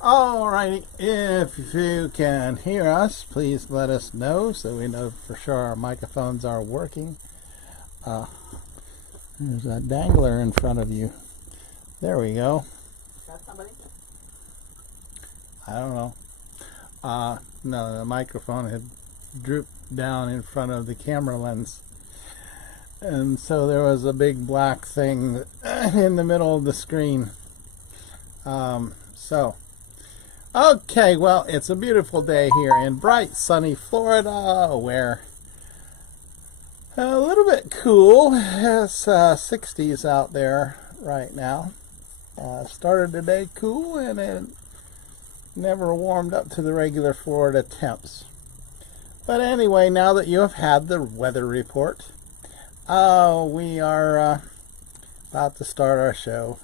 Alrighty, if you can hear us, please let us know so we know for sure our microphones are working. There's a dangler in front of you. There we go. Is that somebody? I don't know. No, the microphone had drooped down in front of the camera lens. And so there was a big black thing in the middle of the screen. Okay, well, it's a beautiful day here in bright, sunny Florida, where a little bit cool. It's 60s out there right now. Started today cool, and it never warmed up to the regular Florida temps. But anyway, now that you have had the weather report, we are about to start our show.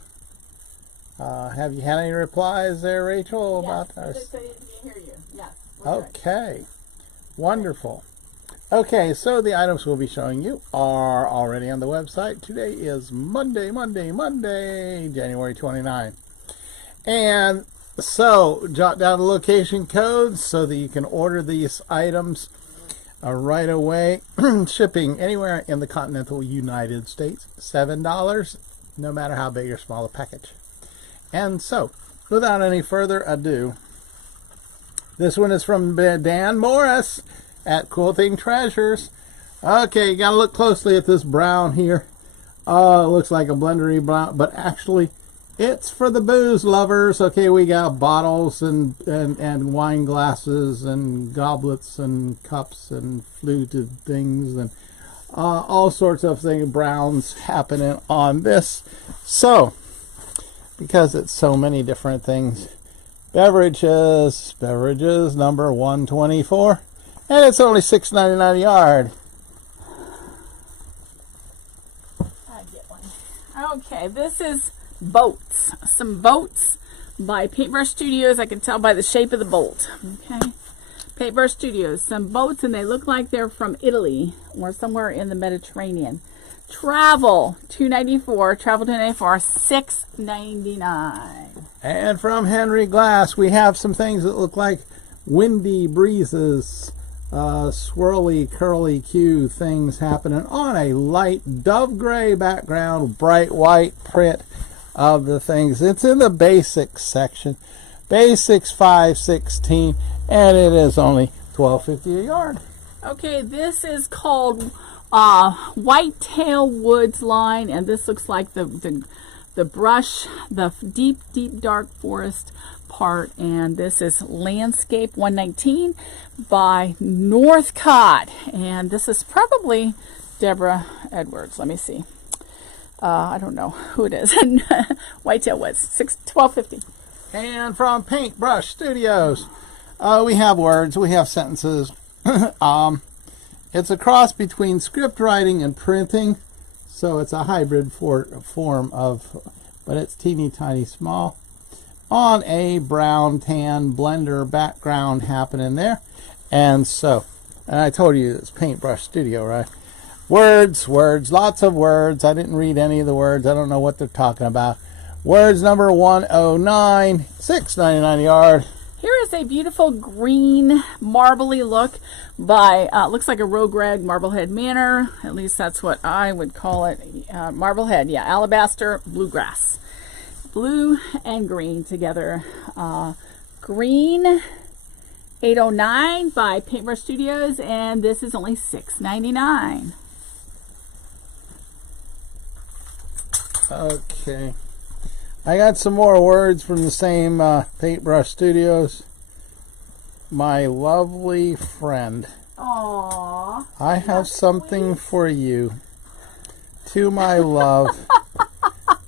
Have you had any replies there, Rachel, about our... Yes, I didn't hear you. Yes. Okay. Wonderful. Okay, so the items we'll be showing you are already on the website. Today is Monday, January 29. And so, jot down the location codes so that you can order these items right away. Shipping anywhere in the continental United States, $7, no matter how big or small the package. And so, without any further ado, this one is from Dan Morris at Quilting Treasures. Okay, you gotta look closely at this brown here. It looks like a blendery brown, but actually it's for the booze lovers. Okay, we got bottles and wine glasses and goblets and cups and fluted things and all sorts of things, browns happening on this. So, because it's so many different things, beverages number 124, and it's only $6.99 a yard. I get one. Okay, this is boats. Some boats by Paintbrush Studios. I can tell by the shape of the bolt. Okay, Paintbrush Studios. Some boats, and they look like they're from Italy or somewhere in the Mediterranean. Travel $2.94. Travel $2.94. $6.99. And from Henry Glass, we have some things that look like windy breezes, swirly, curly Q things happening on a light dove gray background, bright white print of the things. It's in the basics section. Basics 516, and it is only $12.50 a yard. Okay, this is called Whitetail Woods line, and this looks like the brush, the deep dark forest part, and this is Landscape 119 by Northcott, and this is probably Deborah Edwards. Let me see. I don't know who it is. Whitetail Woods, $12.50. And from Paintbrush Studios, we have words, we have sentences. It's a cross between script writing and printing, so it's a hybrid form of, but it's teeny tiny small, on a brown tan blender background happening there. And so, and I told you it's Paintbrush Studio, right? Words, lots of words. I didn't read any of the words. I don't know what they're talking about. Words number 109, $6.99 a yard. Here is a beautiful green marbly look by, looks like a Rogreg Marblehead Manor. At least that's what I would call it. Marblehead, yeah, alabaster, bluegrass. Blue and green together. Green 809 by Paintbrush Studios, and this is only $6.99. Okay. I got some more words from the same Paintbrush Studios. My lovely friend. Aww. I have something for you. To my love.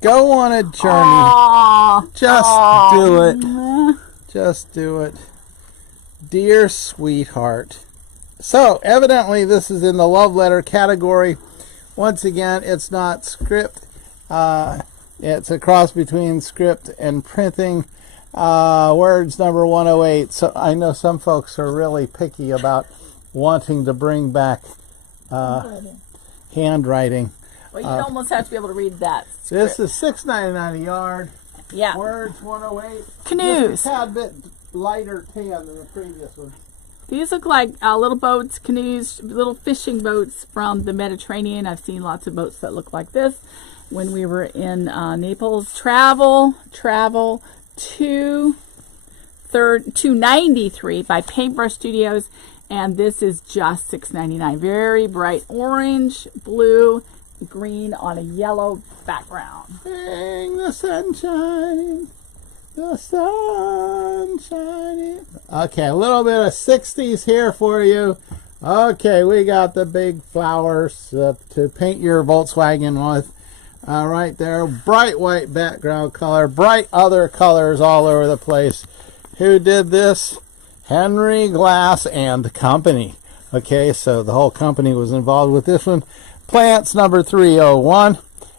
Go on a journey. Aww. Just do it. Just do it. Dear sweetheart. So, evidently this is in the love letter category. Once again, it's not script. It's a cross between script and printing. Words number 108. So I know some folks are really picky about wanting to bring back handwriting. Well, you almost have to be able to read that. This is $6.99 a yard. Yeah. Words 108. Canoes. Just a tad bit lighter tan than the previous one. These look like little boats, canoes, little fishing boats from the Mediterranean. I've seen lots of boats that look like this when we were in Naples. Travel 293 by Paintbrush Studios, and this is just $6.99. Very bright orange, blue, green on a yellow background. Dang, the sunshine. The sun shining. Okay, a little bit of 60s here for you. Okay, we got the big flowers to paint your Volkswagen with. Right there. Bright white background color. Bright other colors all over the place. Who did this? Henry Glass and Company. Okay, so the whole company was involved with this one. Plants number 301.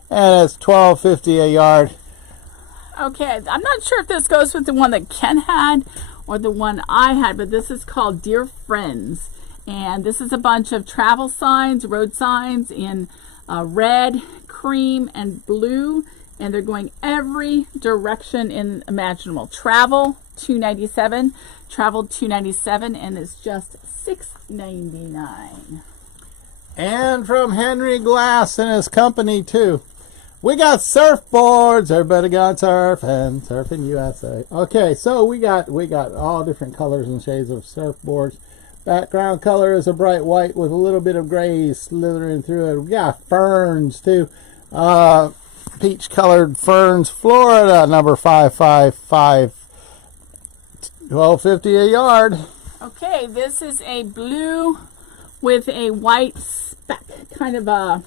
And it's $12.50 a yard. Okay, I'm not sure if this goes with the one that Ken had or the one I had, but this is called Dear Friends. And this is a bunch of travel signs, road signs in red, cream, and blue. And they're going every direction imaginable. Travel, $2.97. Travel, $2.97, and it's just $6.99. And from Henry Glass and his company, too. We got surfboards. Everybody got surfing USA. Okay, so we got all different colors and shades of surfboards. Background color is a bright white with a little bit of gray slithering through it. We got ferns too. Peach colored ferns, Florida, number 555. $12.50 a yard. Okay, this is a blue with a white speck, kind of a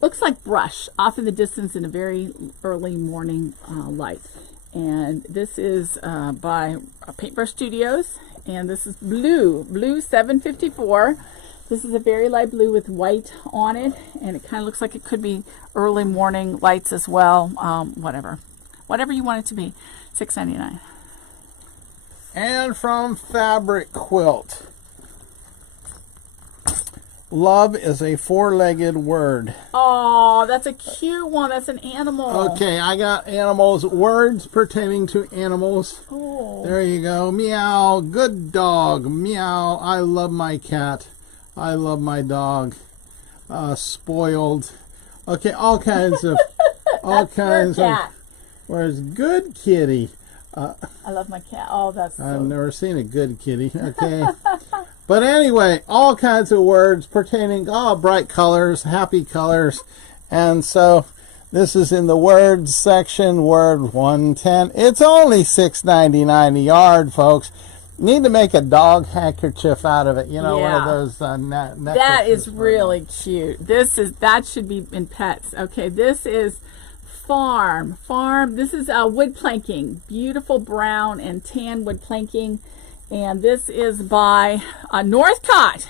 looks like brush off in the distance in a very early morning light. And this is by Paintbrush Studios, and this is blue 754. This is a very light blue with white on it, and it kind of looks like it could be early morning lights as well. Whatever you want it to be. $6.99. And from Fabric Quilt. Love is a four-legged word. Oh, that's a cute one. That's an animal. Okay, I got animals, words pertaining to animals. Oh. There you go. Meow, good dog. Meow, I love my cat. I love my dog. Spoiled. Okay, all kinds of words. Good kitty. I love my cat. Oh, that's I've never seen a good kitty. Okay. But anyway, all kinds of words pertaining, bright colors, happy colors. And so this is in the words section, word 110. It's only $6.99 a yard, folks. Need to make a dog handkerchief out of it. You know, one of those necklaces. That is really cute. That should be in pets. Okay, this is farm. This is wood planking. Beautiful brown and tan wood planking. And this is by Northcott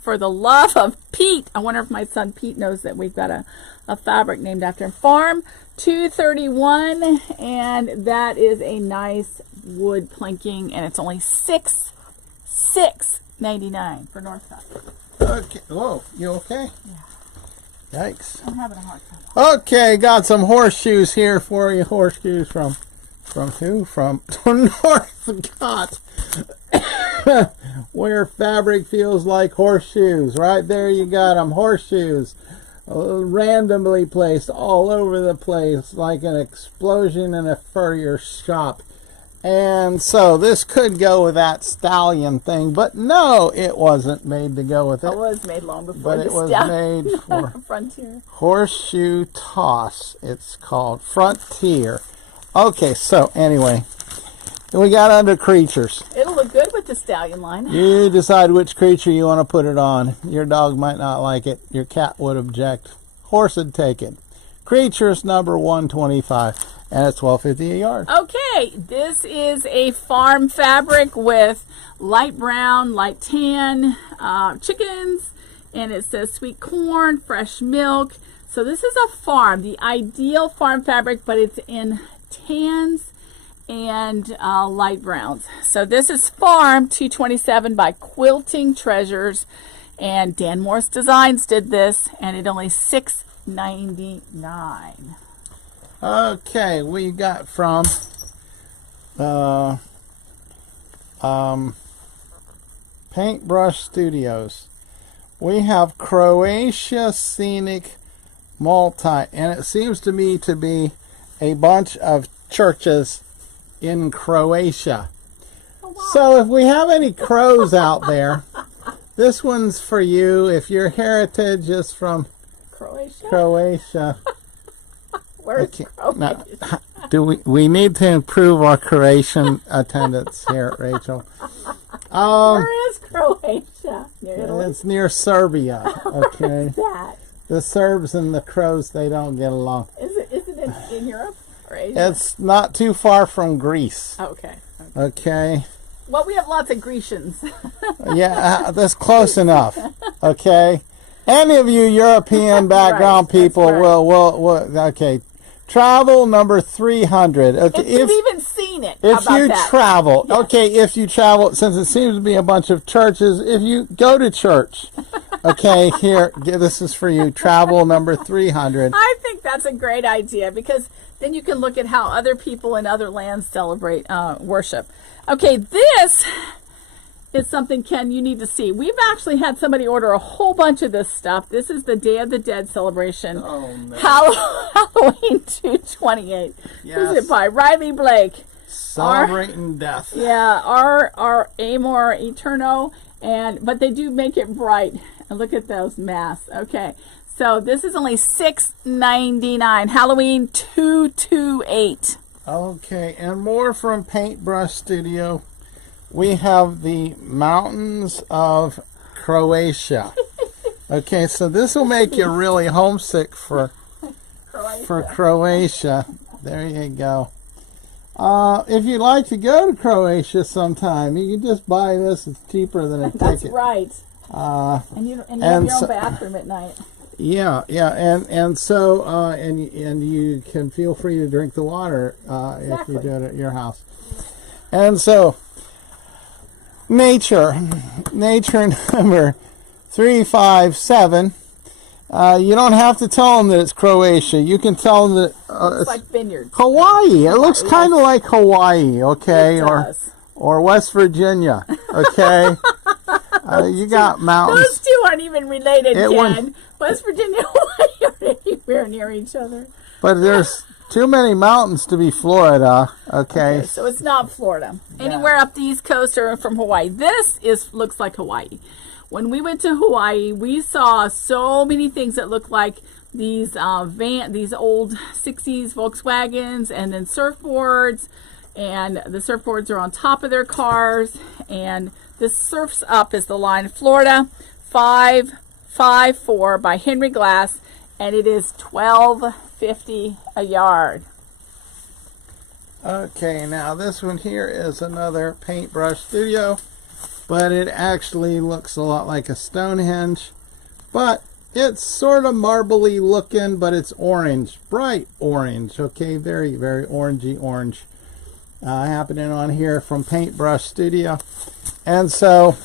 for the love of Pete. I wonder if my son Pete knows that we've got a fabric named after him. Farm 231, and that is a nice wood planking, and it's only $6.99 for Northcott. Okay. Whoa, you okay? Yeah. Yikes. I'm having a hard time. Okay, got some horseshoes here for you. Horseshoes from who? From Northcott. Where fabric feels like horseshoes. Right there you got them. Horseshoes. Randomly placed all over the place like an explosion in a furrier shop. And so this could go with that stallion thing, but no, it wasn't made to go with it. It was made long before but it was made for Frontier. Horseshoe toss. It's called Frontier. Okay, so anyway, we got under creatures. It'll look good with the stallion line. You decide which creature you want to put it on. Your dog might not like it. Your cat would object. Horse would take it. Creatures number 125, and it's $12.50 a yard. Okay, this is a farm fabric with light brown, light tan chickens, and it says sweet corn, fresh milk. So this is a farm, the ideal farm fabric, but it's in tans and light browns. So this is Farm 227 by Quilting Treasures, and Dan Morris Designs did this, and it only $6.99. $6.99. Okay, we got from Paintbrush Studios. We have Croatia Scenic Multi, and it seems to me to be a bunch of churches in Croatia. Oh, wow. So if we have any crows out there, this one's for you. If your heritage is from Croatia. Where's Croatia? Now, we need to improve our Croatian attendance here, Rachel. Where is Croatia? Near Italy? It's near Serbia. Okay. Where's that? The Serbs and the Crows, they don't get along. Is it in Europe or Asia? It's not too far from Greece. Okay. Okay. Well, we have lots of Grecians. Yeah, that's close enough. Okay. Any of you European background people will. Okay. Travel number 300. Okay. If you've even seen it. If How about you that? travel, Yes. okay, if you travel, since it seems to be a bunch of churches, if you go to church, okay, here, this is for you, travel number 300. I think that's a great idea because then you can look at how other people in other lands celebrate worship. Okay, this is something, Ken, you need to see. We've actually had somebody order a whole bunch of this stuff. This is the Day of the Dead celebration. Oh, no. Halloween 2/28. Yes. Who's it by? Riley Blake. Celebrating death. Yeah, our Amor Eterno, but they do make it bright. And look at those masks. Okay, so this is only $6.99. Halloween 2/28. Okay, and more from Paintbrush Studio. We have the Mountains of Croatia. Okay, so this will make you really homesick for Croatia. There you go. If you'd like to go to Croatia sometime, you can just buy this. It's cheaper than a That's ticket. right. And you have your own bathroom at night. Yeah, and so you can feel free to drink the water if you do it at your house. And so nature number 357. You don't have to tell them that it's Croatia. You can tell them that It's like vineyards. Hawaii. It looks kind of like Hawaii, okay, It does. or West Virginia, okay. You got mountains. Those two aren't even related, It Ken. wouldn't- West Virginia and Hawaii are anywhere near each other. But there's too many mountains to be Florida, okay. So it's not Florida. Anywhere up the East Coast or from Hawaii. This looks like Hawaii. When we went to Hawaii, we saw so many things that look like these these old 60s Volkswagens, and then surfboards, and the surfboards are on top of their cars, and this Surf's Up is the line. Florida 554 by Henry Glass, and it is $12.50 a yard. Okay, now this one here is another Paintbrush Studio, but it actually looks a lot like a Stonehenge, but it's sort of marbly looking, but it's orange, bright orange, okay, very, very orangey orange, happening on here from Paintbrush Studio. And so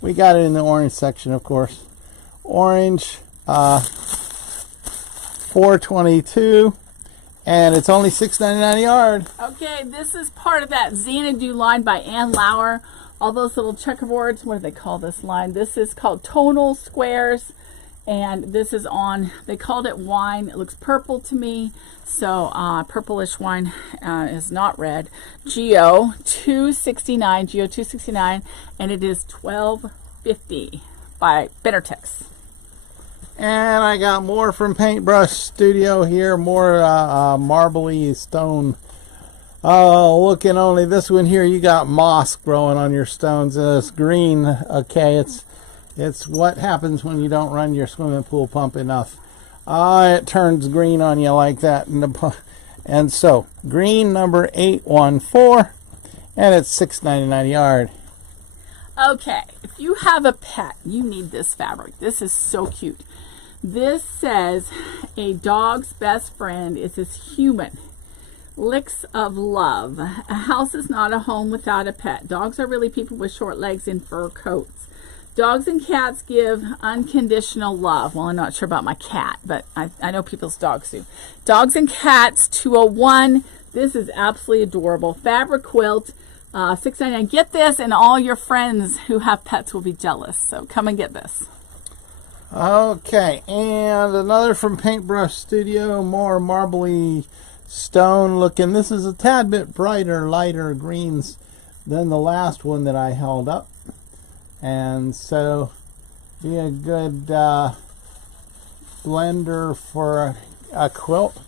we got it in the orange section, of course. Orange, 422, and it's only $6.99 a yard. Okay, this is part of that Xanadu line by Ann Lauer. All those little checkerboards, what do they call this line? This is called tonal squares, and this is on, they called it wine. It looks purple to me, so purplish wine is not red. Geo 269, and it is $12.50 by Benartex. And I got more from Paintbrush Studio here, more marbly stone looking. Only this one here, you got moss growing on your stones, and it's green. Okay, it's what happens when you don't run your swimming pool pump enough. It turns green on you like that. And so green number 814, and it's $6.99 a yard. Okay, if you have a pet, you need this fabric. This is so cute. This says a dog's best friend is his human. Licks of love. A house is not a home without a pet. Dogs are really people with short legs and fur coats. Dogs and cats give unconditional love. Well, I'm not sure about my cat, but I know people's dogs do. Dogs and Cats 201. This is absolutely adorable. Fabric quilt, $6.99. Get this, and all your friends who have pets will be jealous. So come and get this. Okay, and another from Paintbrush Studio, more marbly stone looking. This is a tad bit brighter, lighter greens than the last one that I held up. And so be a good blender for a quilt.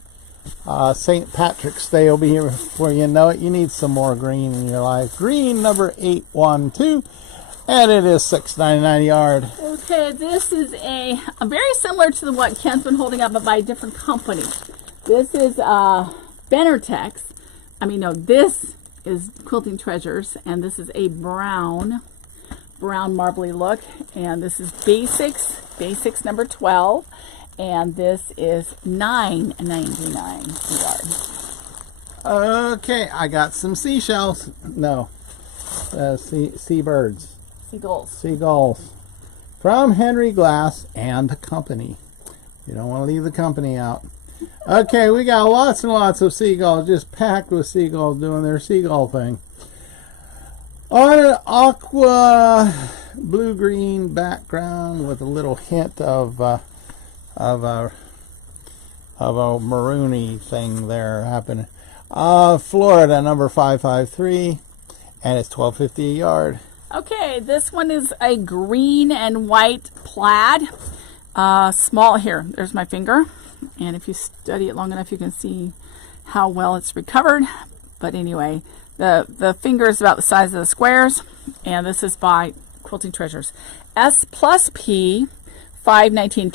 St. Patrick's Day will be here before you know it. You need some more green in your life. Green number 812, and it is $6.99 a yard. Okay, this is a very similar to what Ken's been holding up, but by a different company. This is Benartex. This is Quilting Treasures, and this is a brown marbly look, and this is basics number 12, and this is $9.99 a yard. Okay, I got some seashells. No, seabirds. Seagulls. From Henry Glass and Company. You don't want to leave the company out. Okay, we got lots and lots of seagulls, just packed with seagulls doing their seagull thing. On an aqua blue-green background with a little hint of a maroony thing there happening. Florida number 553, and it's $12.50 a yard. Okay, this one is a green and white plaid. Small here. There's my finger, and if you study it long enough, you can see how well it's recovered. But anyway, the finger is about the size of the squares, and this is by Quilting Treasures. S plus P 519.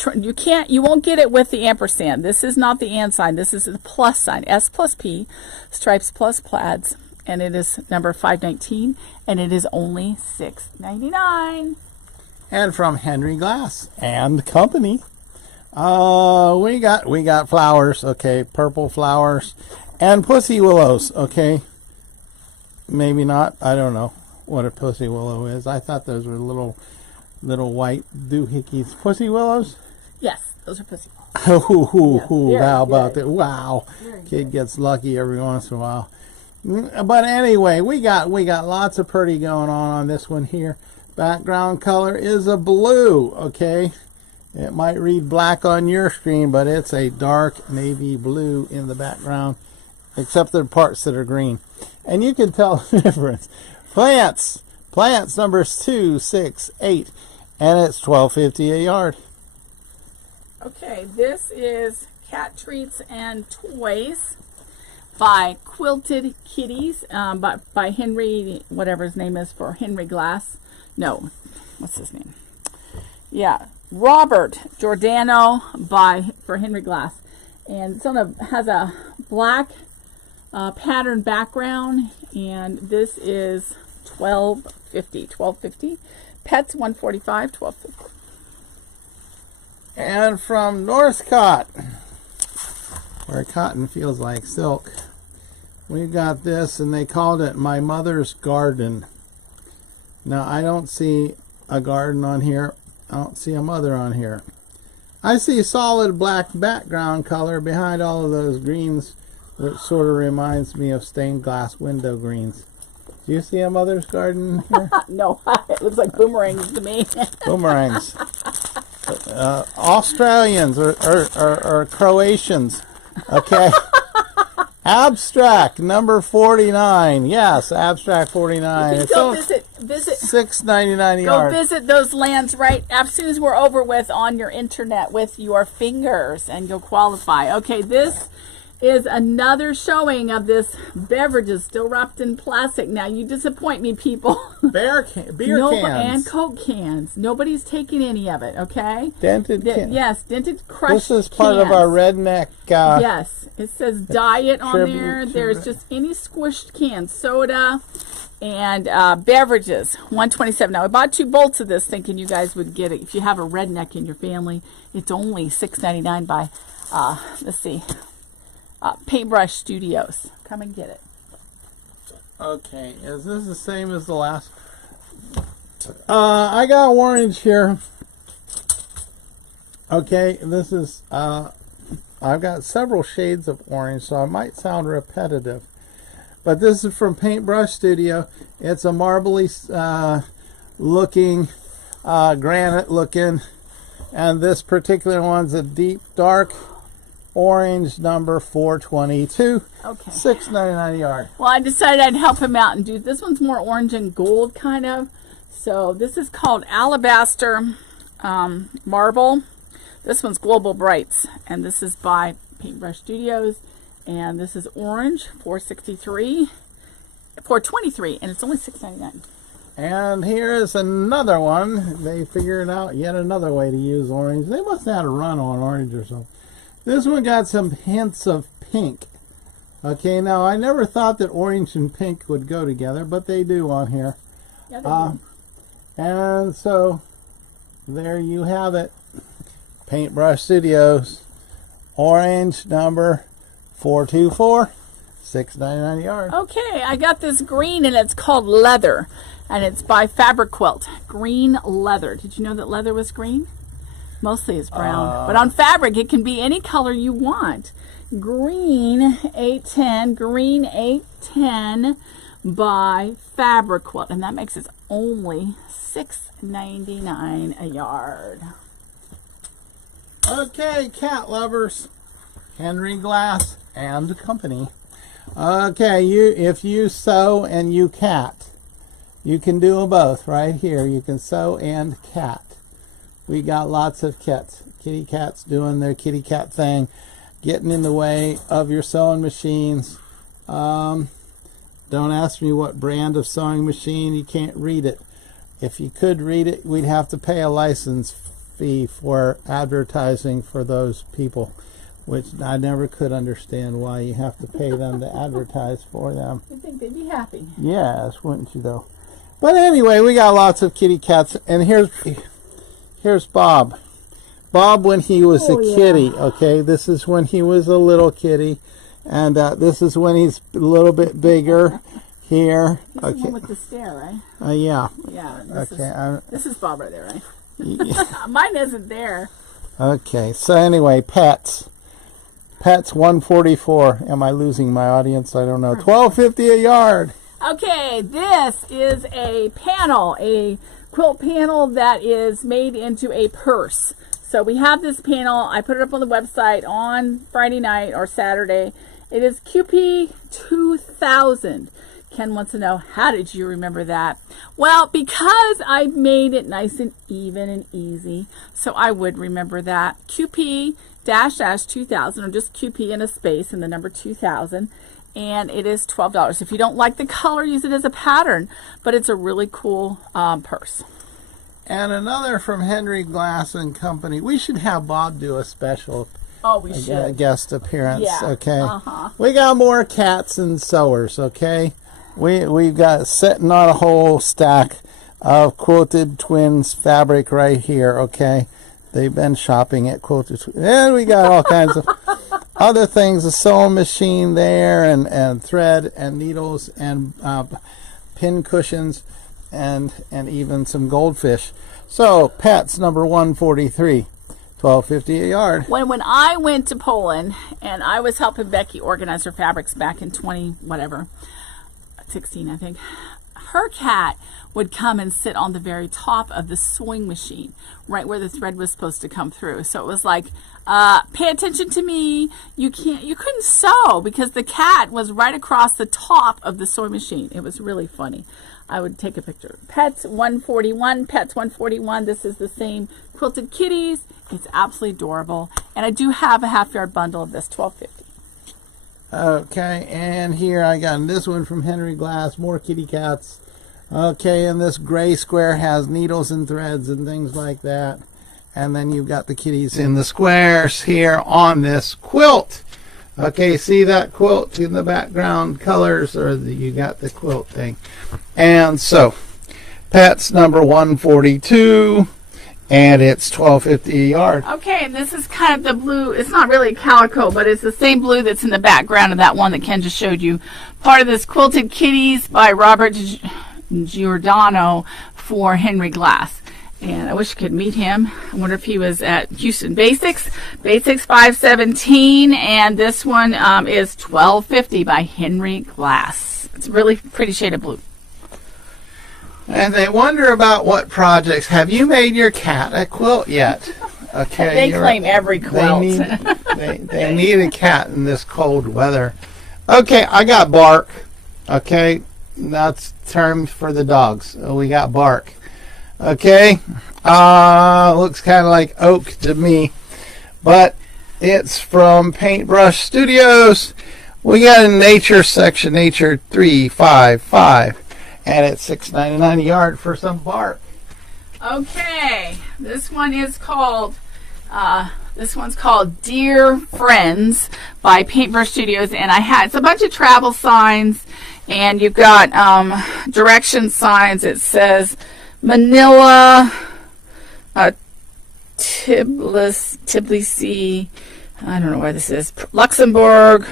You won't get it with the ampersand. This is not the and sign. This is the plus sign. S plus P, stripes plus plaids, and it is number 519, and it is only $6.99. And from Henry Glass and Company, we got flowers. Okay, purple flowers and pussy willows. Okay. Maybe not. I don't know what a pussy willow is. I thought those were little white doohickeys. Pussy willows? Yes, those are pussy willows. How about that? Wow. Kid gets lucky every once in a while. But anyway, we got lots of pretty going on this one here. Background color is a blue. Okay. It might read black on your screen, but it's a dark navy blue in the background, except the parts that are green. And you can tell the difference. Plants numbers 2, 6, 8, and it's $12.50 a yard. Okay, this is Cat Treats and Toys by Quilted Kitties, by Henry, whatever his name is for Henry Glass. No, what's his name? Yeah, Robert Giordano for Henry Glass, and has a black pattern background, and this is $12.50. Pets $145, $12.50. And from Northcott, where cotton feels like silk, we got this, and they called it My Mother's Garden. Now, I don't see a garden on here. I don't see a mother on here. I see solid black background color behind all of those greens, which sort of reminds me of stained glass window greens. Do you see a mother's garden here? No, it looks like boomerangs to me. Boomerangs. Australians or Croatians. Okay. Abstract number 49. Yes, Abstract 49. You can go visit $6.99 a yard. Go visit those lands right as soon as we're over with on your internet with your fingers, and you'll qualify. Okay, this is another showing of this beverages still wrapped in plastic. Now, you disappoint me, people. Beer cans. And Coke cans. Nobody's taking any of it, okay? Dented cans. Yes, dented crushed This is part of our redneck. Yes, it says diet on there. There's tribute. just any squished cans. Soda and beverages, $127. Now, I bought 2 bolts of this thinking you guys would get it. If you have a redneck in your family, it's only $6.99 by, let's see, Paintbrush Studios. Come and get it. Okay, is this the same as the last? I got orange here. Okay, this is, I've got several shades of orange, so I might sound repetitive. But this is from Paintbrush Studio. It's a marbly looking, granite looking, and this particular one's a deep dark orange, number 422. Okay. $6.99 a yard. Well, I decided I'd help him out and do this one's more orange and gold kind of. So this is called Alabaster Marble. This one's Global Brights, and this is by Paintbrush Studios. And this is orange, $423, and it's only $6.99. And here is another one. They figured out yet another way to use orange. They must have had a run on orange or something. This one got some hints of pink. Okay, now I never thought that orange and pink would go together, but they do on here. Yeah, they do. And so there you have it. Paintbrush Studios, orange, number 424, $6.99 a yard. Okay, I got this green, and it's called Leather, and it's by Fabric Quilt. Green leather. Did you know that leather was green? Mostly it's brown, but on fabric it can be any color you want. Green 810, green 810 by Fabric Quilt, and that makes it only $6.99 a yard. Okay, cat lovers, Henry Glass and Company. Okay, if you sew and you cat, you can do them both right here. You can sew and cat. We got lots of cats. Kitty cats doing their kitty cat thing, getting in the way of your sewing machines. Don't ask me what brand of sewing machine. You can't read it. If you could read it, we'd have to pay a license fee for advertising for those people, which I never could understand why you have to pay them to advertise for them. You'd think they'd be happy. Yes, wouldn't you though? But anyway, we got lots of kitty cats, and here's Bob. Bob when he was a kitty, okay? This is when he was a little kitty, and this is when he's a little bit bigger here. This is the one with the stare, right? Yeah. Yeah. This is Bob right there, right? Mine isn't there. Okay, so anyway, pets. Pets 144. Am I losing my audience? I don't know. $12.50 a yard. Okay, this is a panel, a quilt panel that is made into a purse. So we have this panel. I put it up on the website on Friday night or Saturday. It is QP 2000. Ken wants to know, how did you remember that? Well, because I made it nice and even and easy, so I would remember that. QP -2000, or just QP in a space and the number 2000. And it is $12. If you don't like the color, use it as a pattern. But it's a really cool purse. And another from Henry Glass and Company. We should have Bob do a special guest appearance. Yeah. Okay. We got more cats and sewers. Okay. We've got sitting on a whole stack of Quilted Twins Fabric right here. Okay. They've been shopping at Quilted Twins. And we got all kinds of other things, a sewing machine there, and thread and needles and pin cushions and even some goldfish. So pets number 143, $12.50 a yard. When I went to Poland and I was helping Becky organize her fabrics back in 16 I think, her cat would come and sit on the very top of the sewing machine, right where the thread was supposed to come through. So it was like, pay attention to me. You couldn't sew because the cat was right across the top of the sewing machine. It was really funny. I would take a picture. Pets 141, Pets 141. This is the same Quilted Kitties. It's absolutely adorable. And I do have a half-yard bundle of this, $12.50. Okay, and here I got this one from Henry Glass, more kitty cats. Okay, and this gray square has needles and threads and things like that. And then you've got the kitties in the squares here on this quilt. Okay, see that quilt in the background colors, or you got the quilt thing. And so, pets number 142, and it's $12.50 a yard. Okay, and this is kind of the blue. It's not really calico, but it's the same blue that's in the background of that one that Ken just showed you. Part of this Quilted Kitties by Robert Giordano for Henry Glass. And I wish I could meet him. I wonder if he was at Houston Basics. Basics 517, and this one is $12.50 by Henry Glass. It's a really pretty shade of blue. And they wonder about what projects. Have you made your cat a quilt yet? Okay. They claim every quilt. They need a cat in this cold weather. Okay, I got bark. Okay, that's terms for the dogs. We got bark. Okay, looks kind of like oak to me, but it's from Paintbrush Studios. We got a nature section, nature 355, and it's $6.99 a yard for some bark. Okay, this one is called Dear Friends by Paintbrush Studios, and it's a bunch of travel signs, and you've got direction signs. It says Manila, Tbilisi, I don't know where this is, Luxembourg,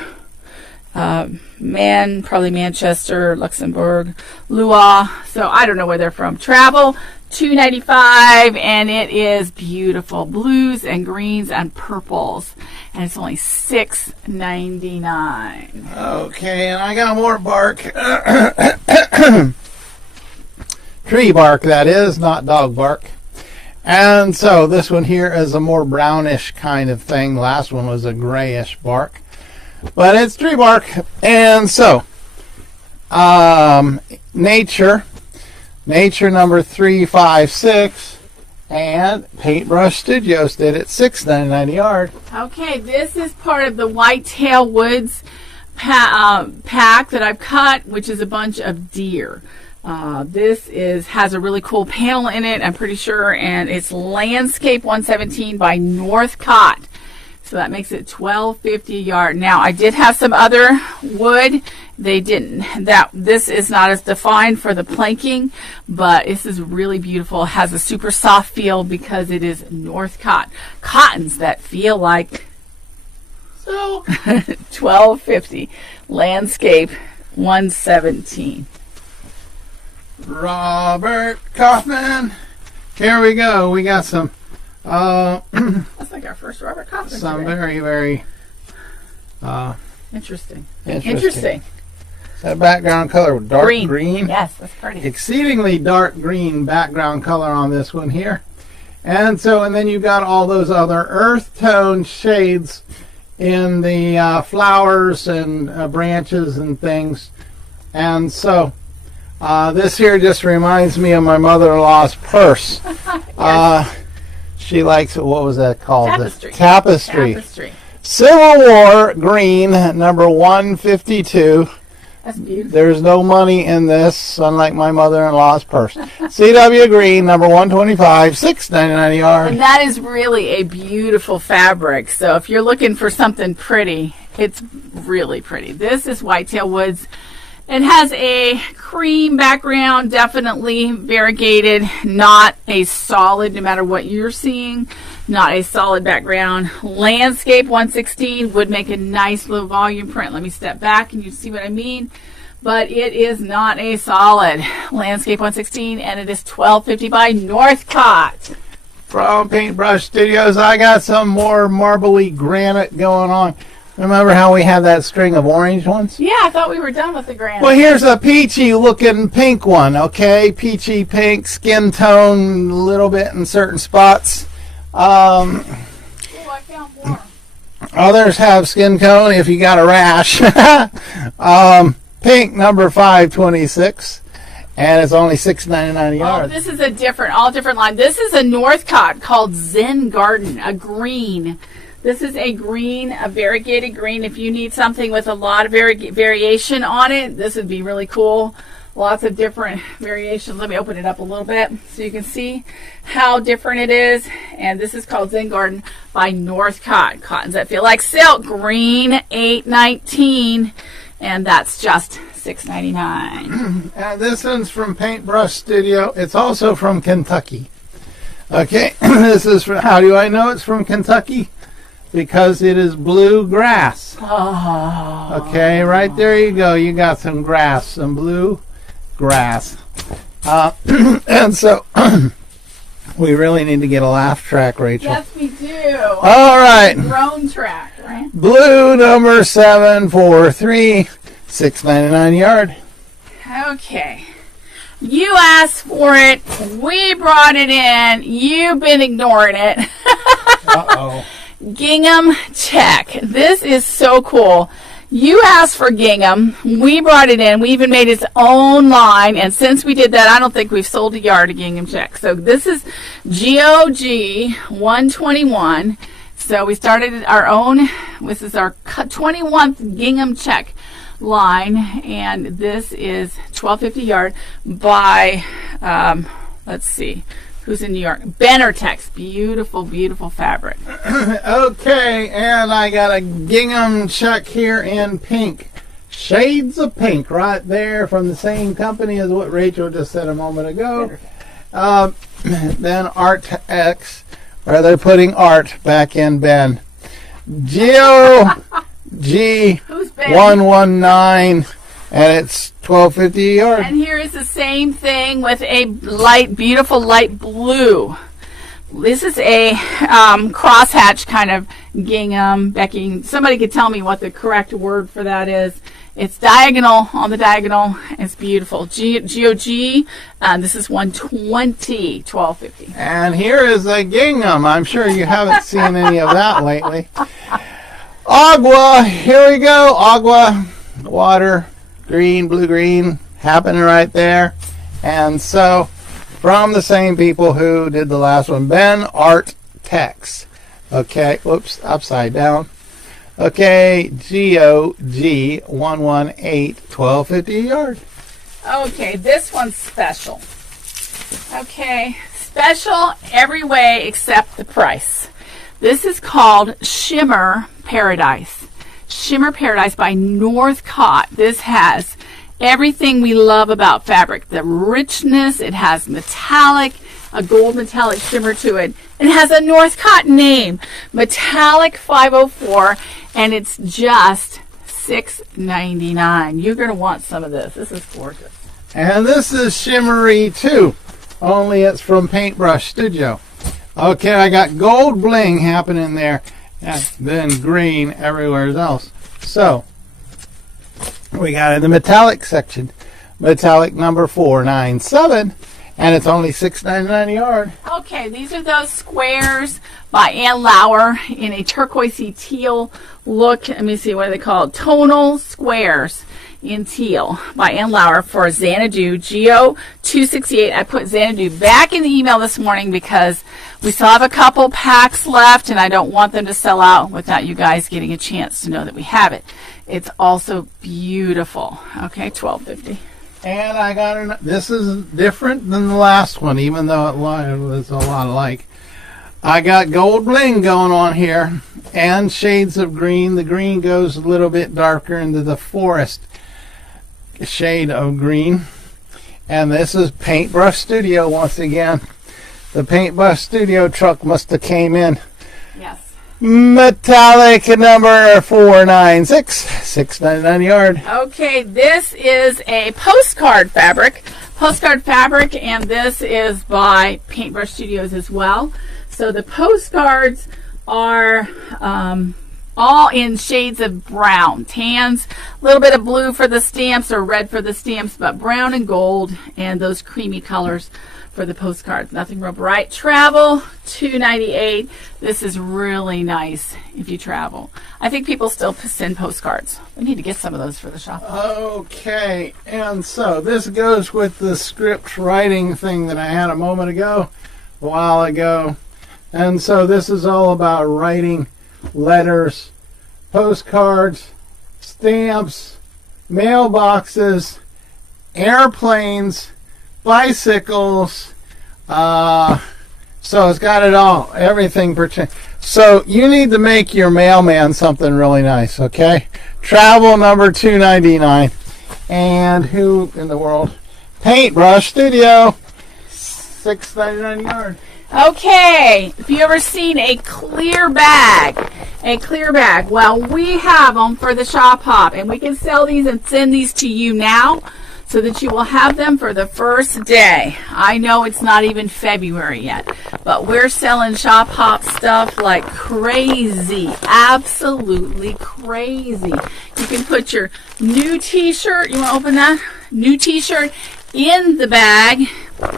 probably Manchester, Luxembourg, Lua. So I don't know where they're from. Travel $2.95, and it is beautiful blues and greens and purples, and it's only $6.99. Okay, and I got more bark. Tree bark, that is, not dog bark. And so this one here is a more brownish kind of thing. The last one was a grayish bark, but it's tree bark. And so nature number 356, and Paintbrush Studios did it $6.99 a yard. Okay, this is part of the Whitetail Woods pack that I've cut, which is a bunch of deer. This has a really cool panel in it, I'm pretty sure, and it's Landscape 117 by Northcott. So that makes it $12.50 a yard. Now, I did have some other wood. They didn't. This is not as defined for the planking, but this is really beautiful. It has a super soft feel because it is Northcott. Cottons that feel like silk. $12.50. Landscape 117. Robert Kaufman. Here we go. We got some that's like our first Robert Kaufman. Some today. very, very interesting. Is that background color dark green? Yes, that's pretty. Exceedingly dark green background color on this one here. And then you've got all those other earth tone shades in the flowers and branches and things. And so this here just reminds me of my mother-in-law's purse. Yes. She likes, what was that called? Tapestry. Tapestry. Civil War green, number 152. That's beautiful. There's no money in this, unlike my mother-in-law's purse. CW green, number 125, $6.99 a yard. And that is really a beautiful fabric. So if you're looking for something pretty, it's really pretty. This is Whitetail Woods. It has a cream background, definitely variegated, not a solid, no matter what you're seeing, not a solid background. Landscape 116 would make a nice low volume print. Let me step back and you see what I mean. But it is not a solid. Landscape 116, and it is $12.50 by Northcott. From Paintbrush Studios, I got some more marbly granite going on. Remember how we had that string of orange ones? Yeah, I thought we were done with the granite. Well, here's a peachy looking pink one, okay? Peachy pink, skin tone, a little bit in certain spots. I found more. Others have skin tone if you got a rash. Pink, number 526. And it's only $6.99 a yard. Oh, this is a different line. This is a Northcott called Zen Garden, a green. This is a green, a variegated green. If you need something with a lot of variation on it, this would be really cool. Lots of different variations. Let me open it up a little bit so you can see how different it is. And this is called Zen Garden by Northcott. Cottons that feel like silk. Green, $8.19. And that's just $6.99. And this one's from Paintbrush Studio. It's also from Kentucky. Okay, this is from, how do I know it's from Kentucky? Because it is blue grass. Oh. Okay, right there you go. You got some grass, some blue grass. And so we really need to get a laugh track, Rachel. Yes, we do. All right. Drone track, right? Blue number 743, $6.99 a yard. Okay. You asked for it. We brought it in. You've been ignoring it. Uh-oh. Gingham check. This is so cool. You asked for gingham. We brought it in. We even made its own line. And since we did that, I don't think we've sold a yard of gingham check. So this is GOG 121. So we started our own. This is our 21th gingham check line. And this is $12.50 yard by, let's see. Who's in New York? Benartex. Beautiful, beautiful fabric. Okay, and I got a gingham check here in pink. Shades of pink right there from the same company as what Rachel just said a moment ago. Then Art X, where they're putting art back in Ben. GOG 119, and it's $12.50 a yard. And here is the same thing with a light, beautiful light blue. This is a crosshatch kind of gingham. Becky, somebody could tell me what the correct word for that is. It's diagonal, on the diagonal. It's beautiful. GOG, this is 120, $12.50. And here is a gingham. I'm sure you haven't seen any of that lately. Agua, here we go. Agua, water. Green, blue, green, happening right there. And so, from the same people who did the last one, Ben Art Tex. Okay, whoops, upside down. Okay, GOG 118, $12.50 a yard. Okay, this one's special. Okay, special every way except the price. This is called Shimmer Paradise. Shimmer Paradise by Northcott. This has everything we love about fabric. The richness, it has metallic, a gold metallic shimmer to it. It has a Northcott name, Metallic 504, and it's just $6.99. You're going to want some of this. This is gorgeous. And this is shimmery too, only it's from Paintbrush Studio. Okay, I got gold bling happening there. And then green everywhere else. So, we got in the metallic section. Metallic number 497. And it's only $6.99 a yard. Okay, these are those squares by Ann Lauer in a turquoisey teal look. Let me see, what are they called? Tonal squares in teal by Ann Lauer for Xanadu GO268. I put Xanadu back in the email this morning because we still have a couple packs left and I don't want them to sell out without you guys getting a chance to know that we have it. It's also beautiful. Okay, $12.50. And I got this is different than the last one, even though it was a lot alike. I got gold bling going on here and shades of green. The green goes a little bit darker into the forest shade of green. And this is Paintbrush Studio once again. The Paintbrush Studio truck must have came in. Yes. Metallic number 496, $6.99 a yard. Okay, this is a postcard fabric. Postcard fabric, and this is by Paintbrush Studios as well. So the postcards are all in shades of brown, tans, a little bit of blue for the stamps or red for the stamps, but brown and gold and those creamy colors for the postcards. Nothing real bright. Travel, $2.98. This is really nice if you travel. I think people still send postcards. We need to get some of those for the shop. Okay, and so this goes with the script writing thing that I had a moment ago, a while ago. And so this is all about writing letters, postcards, stamps, mailboxes, airplanes, bicycles, so it's got it all, everything pertaining. So you need to make your mailman something really nice, okay? Travel number 299. And who in the world? Paintbrush Studio, $6.99 a yard. Okay, if you ever seen a clear bag, well, we have them for the shop hop, and we can sell these and send these to you now. so that you will have them for the first day. I know it's not even February yet, but we're selling shop hop stuff like crazy, absolutely crazy. You can put your new t-shirt, you want to open that? New t-shirt in the bag.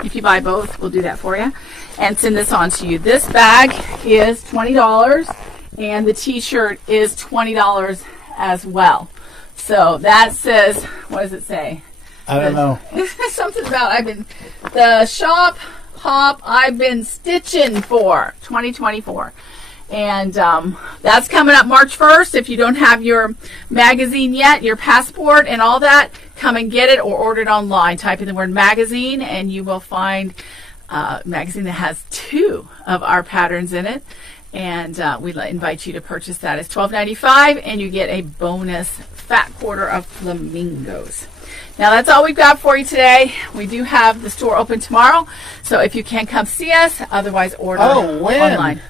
If you buy both, we'll do that for you and send this on to you. This bag is $20 and the t-shirt is $20 as well. So that says, what does it say? I don't know. Something about the shop hop I've been stitching for 2024. And that's coming up March 1st. If you don't have your magazine yet, your passport and all that, come and get it or order it online. Type in the word magazine and you will find a magazine that has 2 of our patterns in it. And we invite you to purchase that. It's $12.95 and you get a bonus fat quarter of flamingos. Now that's all we've got for you today. We do have the store open tomorrow, so if you can come see us, otherwise order online.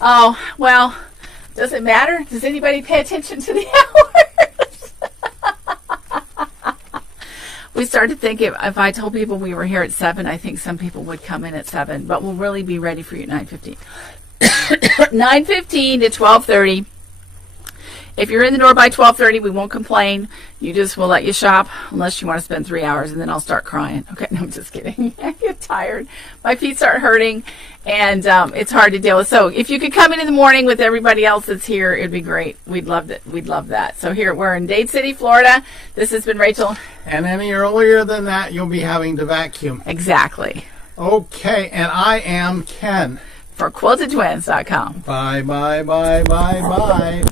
Oh, well, does it matter? Does anybody pay attention to the hours? We started thinking if I told people we were here at 7, I think some people would come in at 7, but we'll really be ready for you at 9:15. 9:15 to 12:30. If you're in the door by 12:30, we won't complain. You just will let you shop unless you want to spend 3 hours, and then I'll start crying. Okay, no, I'm just kidding. I get tired. My feet start hurting, and it's hard to deal with. So if you could come in the morning with everybody else that's here, it'd be great. We'd love it. We'd love that. So here, we're in Dade City, Florida. This has been Rachel. And any earlier than that, you'll be having to vacuum. Exactly. Okay, and I am Ken. For QuiltedTwins.com. Bye, bye, bye, bye, bye.